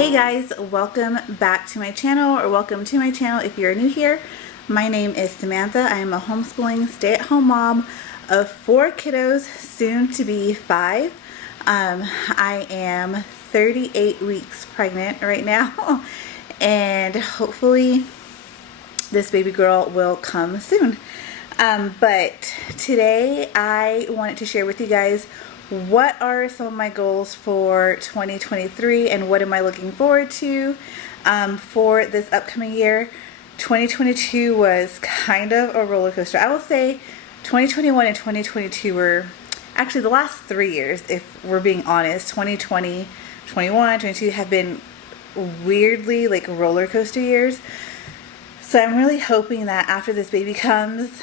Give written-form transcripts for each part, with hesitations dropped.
Hey guys, welcome back to my channel, or welcome to my channel if you're new here. My name is Samantha. I am a homeschooling stay-at-home mom of 4 kiddos, soon to be 5. I am 38 weeks pregnant right now and hopefully this baby girl will come soon. But today I wanted to share with you guys what are some of my goals for 2023 and what am I looking forward to for this upcoming year. 2022 was kind of a roller coaster. I will say 2021 and 2022 were actually the last 3 years, if we're being honest. 2020, 21, 22 have been weirdly like roller coaster years. So I'm really hoping that after this baby comes,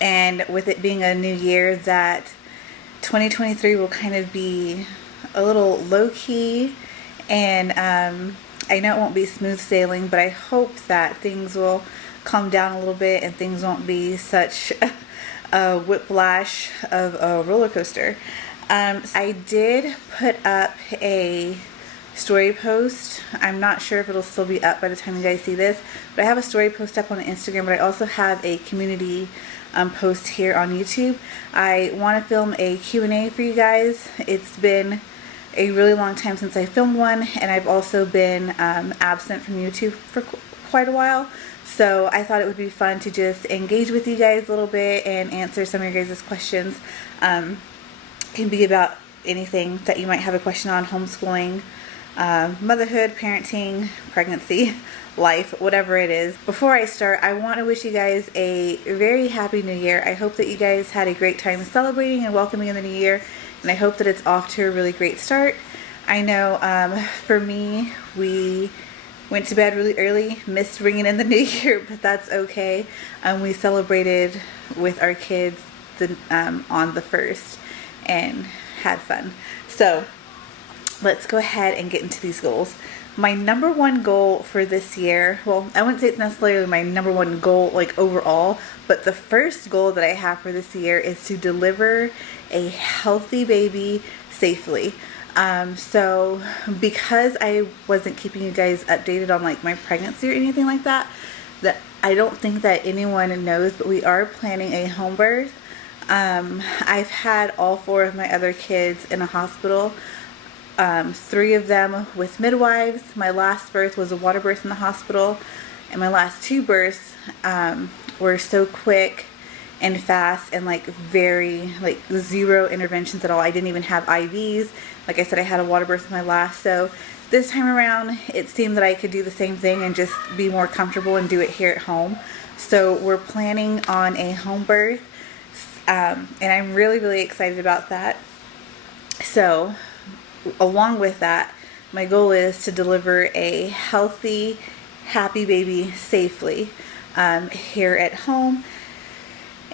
and with it being a new year, that 2023 will kind of be a little low-key, and I know it won't be smooth sailing, but I hope that things will calm down a little bit and things won't be such a whiplash of a roller coaster. I did put up a story post. I'm not sure if it'll still be up by the time you guys see this, but I have a story post up on Instagram, but I also have a community post here on YouTube. I want to film a Q&A for you guys. It's been a really long time since I filmed one, and I've also been absent from YouTube for quite a while, so I thought it would be fun to just engage with you guys a little bit and answer some of your guys' questions. Can be about anything that you might have a question on: homeschooling, motherhood, parenting, pregnancy, life, whatever it is. Before I start, I want to wish you guys a very happy new year. I hope that you guys had a great time celebrating and welcoming in the new year, and I hope that it's off to a really great start. I know for me, we went to bed really early, missed ringing in the new year, but that's okay. We celebrated with our kids on the 1st and had fun. So let's go ahead and get into these goals. My number one goal for this year, well, I wouldn't say it's necessarily my number one goal like overall, but the first goal that I have for this year is to deliver a healthy baby safely. So because I wasn't keeping you guys updated on like my pregnancy or anything like that, I don't think that anyone knows, but we are planning a home birth. I've had all 4 of my other kids in a hospital. 3 of them with midwives. My last birth was a water birth in the hospital, and my last 2 births were so quick and fast and like very like 0 interventions at all. I didn't even have IVs. Like I said, I had a water birth with my last, so this time around it seemed that I could do the same thing and just be more comfortable and do it here at home. So we're planning on a home birth, and I'm really excited about that. So along with that, my goal is to deliver a healthy, happy baby safely here at home,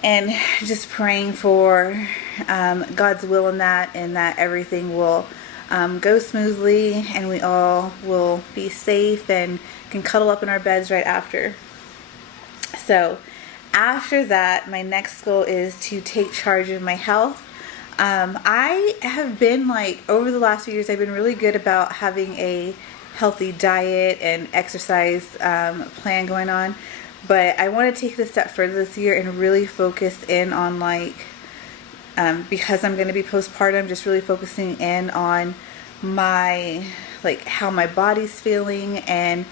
and just praying for God's will in that, and that everything will go smoothly and we all will be safe and can cuddle up in our beds right after. So after that, my next goal is to take charge of my health. I have been like, over the last few years, I've been really good about having a healthy diet and exercise plan going on, but I want to take it a step further this year and really focus in on like, because I'm going to be postpartum, just really focusing in on my, like how my body's feeling, and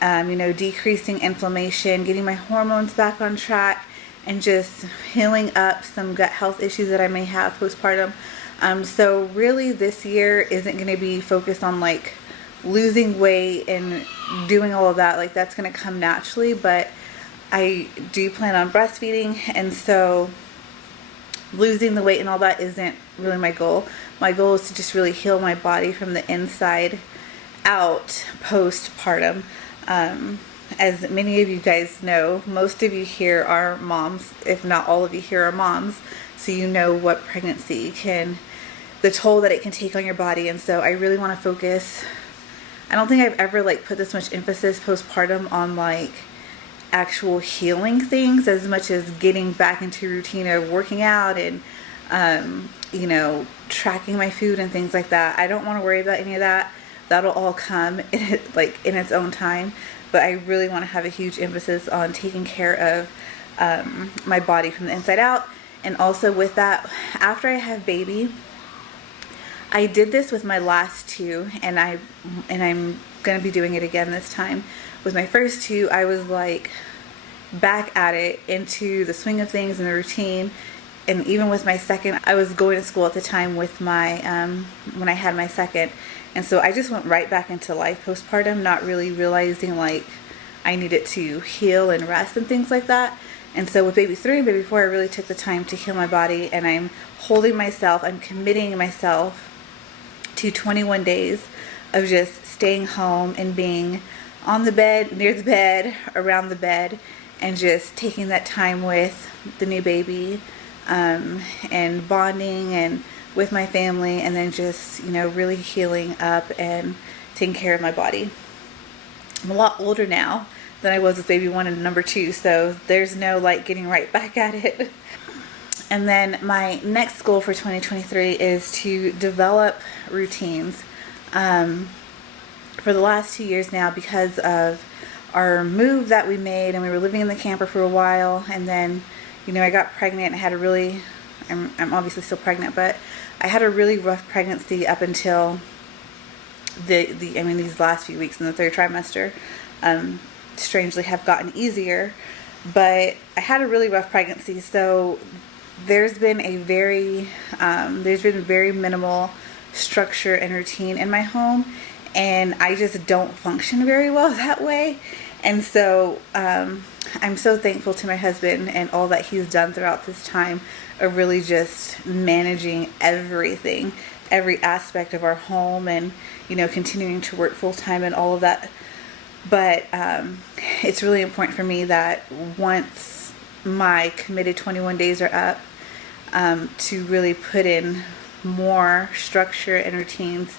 decreasing inflammation, getting my hormones back on track, and just healing up some gut health issues that I may have postpartum. So really this year isn't going to be focused on like losing weight and doing all of that. Like that's going to come naturally, but I do plan on breastfeeding, and so losing the weight and all that isn't really my goal. My goal is to just really heal my body from the inside out postpartum. As many of you guys know, most of you here are moms, if not all of you here are moms, so you know what pregnancy the toll that it can take on your body. And so I really want to focus, I don't think I've ever like put this much emphasis postpartum on like actual healing things as much as getting back into routine of working out and you know, tracking my food and things like that. I don't want to worry about any of that. That'll all come in, like in its own time. But I really want to have a huge emphasis on taking care of my body from the inside out. And also with that, after I have baby, I did this with my last two, and I'm gonna be doing it again this time. With my first two, I was like back at it, into the swing of things and the routine. And even with my second, I was going to school at the time with my when I had my second, and so I just went right back into life postpartum, not really realizing like I needed to heal and rest and things like that. And so with baby 3 and baby 4, I really took the time to heal my body, and I'm holding myself, I'm committing myself to 21 days of just staying home and being on the bed, near the bed, around the bed, and just taking that time with the new baby, and bonding and with my family, and then just, you know, really healing up and taking care of my body. I'm a lot older now than I was with baby 1 and number 2, so there's no like getting right back at it. And then my next goal for 2023 is to develop routines. For the last 2 years now, because of our move that we made, and we were living in the camper for a while, and then, you know, I got pregnant and had a really, I'm obviously still pregnant, but I had a really rough pregnancy up until these last few weeks in the 3rd trimester, strangely have gotten easier, but I had a really rough pregnancy, so there's been very minimal structure and routine in my home, and I just don't function very well that way. And so I'm so thankful to my husband and all that he's done throughout this time of really just managing everything, every aspect of our home, and, you know, continuing to work full time and all of that. But it's really important for me that once my committed 21 days are up, to really put in more structure and routines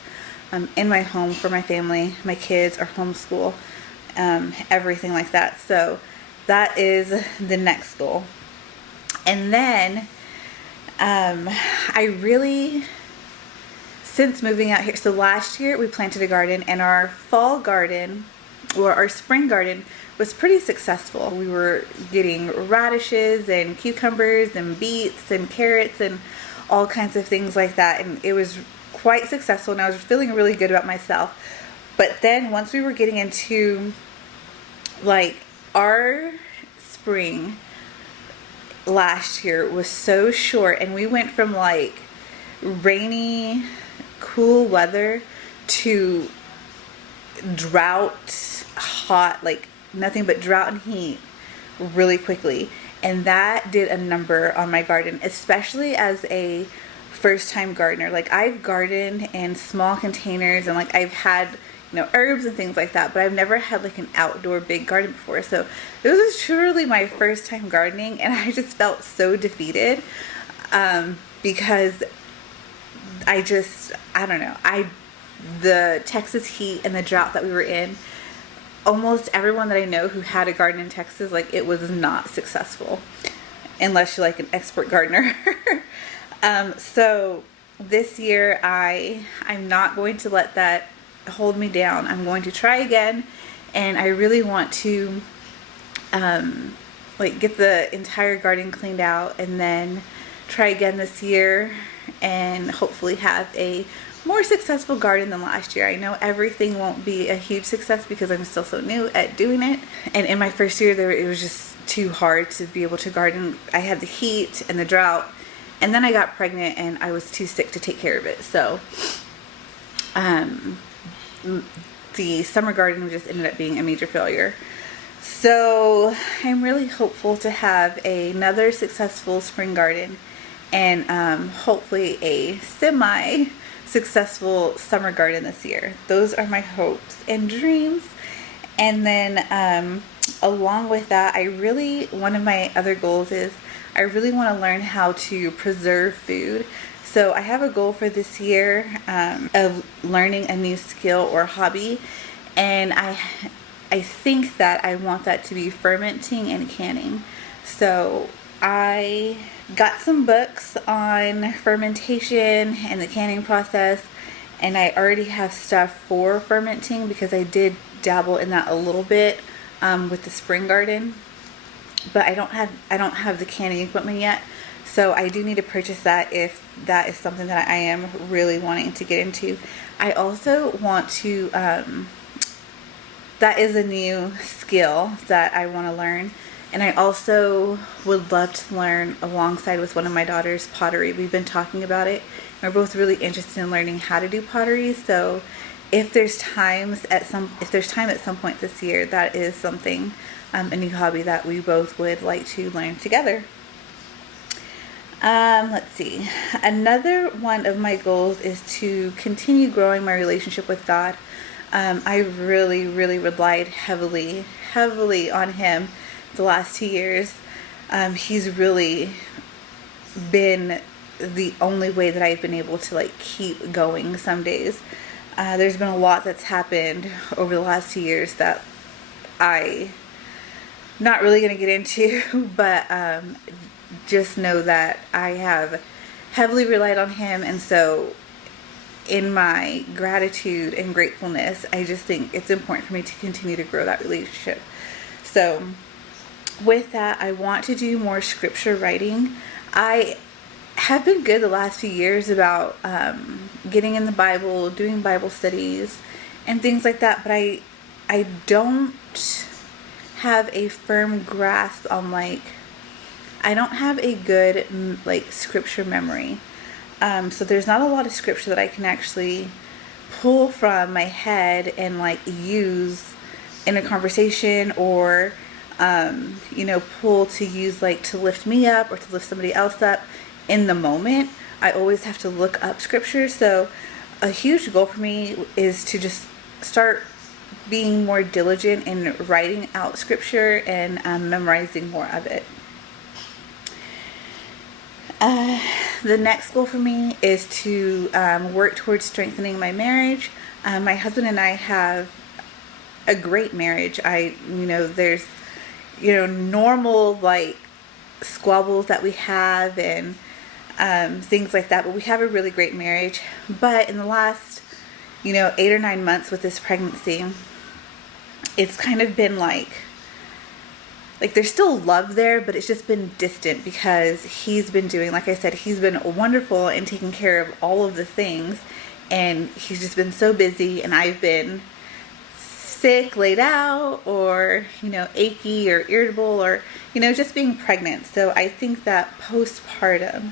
in my home for my family, my kids, our homeschool, everything like that. So that is the next goal. And then I really, since moving out here, so last year we planted a garden, and our fall garden, or our spring garden, was pretty successful. We were getting radishes and cucumbers and beets and carrots and all kinds of things like that, and it was quite successful, and I was feeling really good about myself. But then once we were getting into, like, our spring last year was so short, and we went from like rainy, cool weather to drought, hot, like nothing but drought and heat really quickly. And that did a number on my garden, especially as a first-time gardener. Like, I've gardened in small containers, and like I've had, you know, herbs and things like that, but I've never had like an outdoor big garden before. So this was truly my first time gardening, and I just felt so defeated, because I don't know, the Texas heat and the drought that we were in, almost everyone that I know who had a garden in Texas, like, it was not successful unless you're like an expert gardener. So this year I'm not going to let that hold me down. I'm going to try again, and I really want to like get the entire garden cleaned out, and then try again this year, and hopefully have a more successful garden than last year. I know everything won't be a huge success because I'm still so new at doing it, and in my first year it was just too hard to be able to garden. I had the heat and the drought, and then I got pregnant and I was too sick to take care of it. So the summer garden just ended up being a major failure. So I'm really hopeful to have another successful spring garden, and hopefully a semi-successful summer garden this year. Those are my hopes and dreams. And then along with that, one of my other goals is I really want to learn how to preserve food. So I have a goal for this year of learning a new skill or hobby, and I think that I want that to be fermenting and canning. So I got some books on fermentation and the canning process, and I already have stuff for fermenting because I did dabble in that a little bit with the spring garden, but I don't have the canning equipment yet. So I do need to purchase that if that is something that I am really wanting to get into. I also want to that is a new skill that I want to learn. And I also would love to learn alongside with one of my daughters pottery. We've been talking about it. We're both really interested in learning how to do pottery. So if there's time at some point this year, that is something, a new hobby that we both would like to learn together. Let's see. Another one of my goals is to continue growing my relationship with God. I really, really relied heavily on Him the last 2 years. He's really been the only way that I've been able to like keep going some days. There's been a lot that's happened over the last 2 years that I not really going to get into, but just know that I have heavily relied on Him, and so in my gratitude and gratefulness, I just think it's important for me to continue to grow that relationship. So with that, I want to do more scripture writing. I have been good the last few years about getting in the Bible, doing Bible studies, and things like that, but I don't have a firm grasp on I don't have a good scripture memory. So there's not a lot of scripture that I can actually pull from my head and use in a conversation, or pull to use to lift me up or to lift somebody else up in the moment. I always have to look up scripture. So a huge goal for me is to just start being more diligent in writing out scripture and memorizing more of it. The next goal for me is to work towards strengthening my marriage. My husband and I have a great marriage. There's normal squabbles that we have and things like that, but we have a really great marriage. But in the last 8 or 9 months with this pregnancy, it's kind of been there's still love there, but it's just been distant because he's been doing, like I said, he's been wonderful in taking care of all of the things, and he's just been so busy, and I've been sick, laid out, or achy or irritable, or just being pregnant. So I think that postpartum,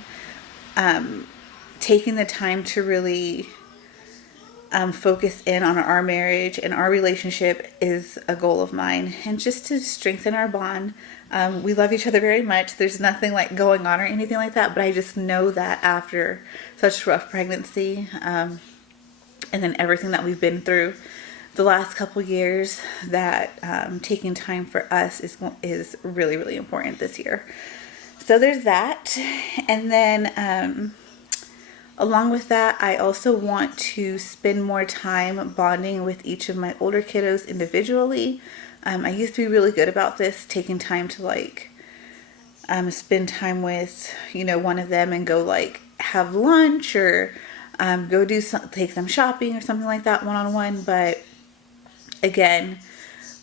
taking the time to really focus in on our marriage and our relationship is a goal of mine, and just to strengthen our bond. We love each other very much. There's nothing going on or anything like that, but I just know that after such rough pregnancy, and then everything that we've been through the last couple years, that taking time for us is really, really important this year. So there's that. And then along with that, I also want to spend more time bonding with each of my older kiddos individually. I used to be really good about this, taking time to spend time with one of them and go have lunch, or go take them shopping or something like that one-on-one. But again,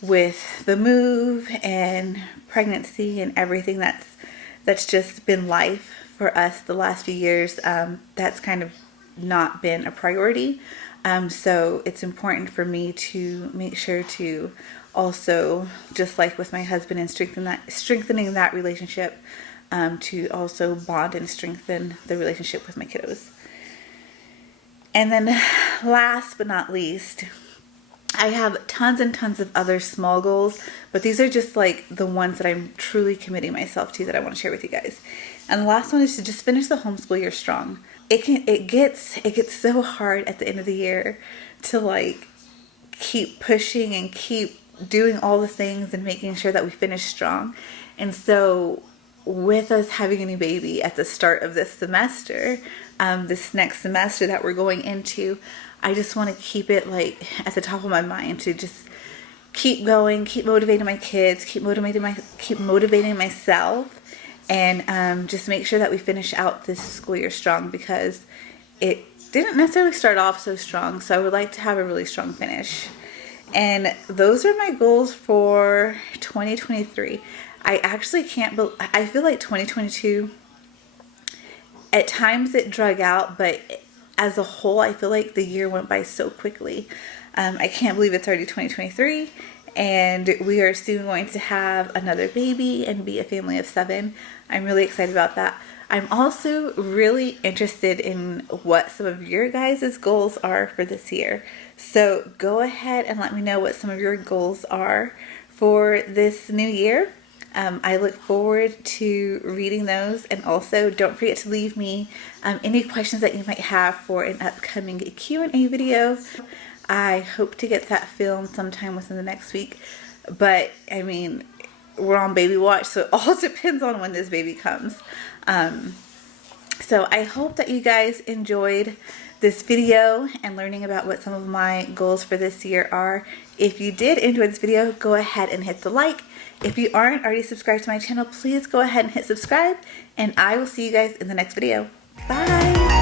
with the move and pregnancy and everything that's just been life for us the last few years, that's kind of not been a priority. So it's important for me to make sure to also, just like with my husband, and strengthening that relationship, to also bond and strengthen the relationship with my kiddos. And then last but not least, I have tons and tons of other small goals, but these are just the ones that I'm truly committing myself to, that I want to share with you guys. And the last one is to just finish the homeschool year strong. It gets so hard at the end of the year to keep pushing and keep doing all the things and making sure that we finish strong. And so with us having a new baby at the start of this semester, this next semester that we're going into, I just want to keep it at the top of my mind to just keep going, keep motivating my kids, keep motivating myself, and just make sure that we finish out this school year strong, because it didn't necessarily start off so strong. So I would like to have a really strong finish. And those are my goals for 2023. I actually can't believe, I feel like 2022, at times it drug out, but as a whole, I feel like the year went by so quickly. I can't believe it's already 2023, and we are soon going to have another baby and be a family of 7. I'm really excited about that. I'm also really interested in what some of your guys' goals are for this year. So go ahead and let me know what some of your goals are for this new year. I look forward to reading those, and also don't forget to leave me any questions that you might have for an upcoming Q&A video. I hope to get that filmed sometime within the next week, but I mean, we're on baby watch, so it all depends on when this baby comes. So I hope that you guys enjoyed this video and learning about what some of my goals for this year are. If you did enjoy this video, go ahead and hit the like. If you aren't already subscribed to my channel, please go ahead and hit subscribe, and I will see you guys in the next video. Bye!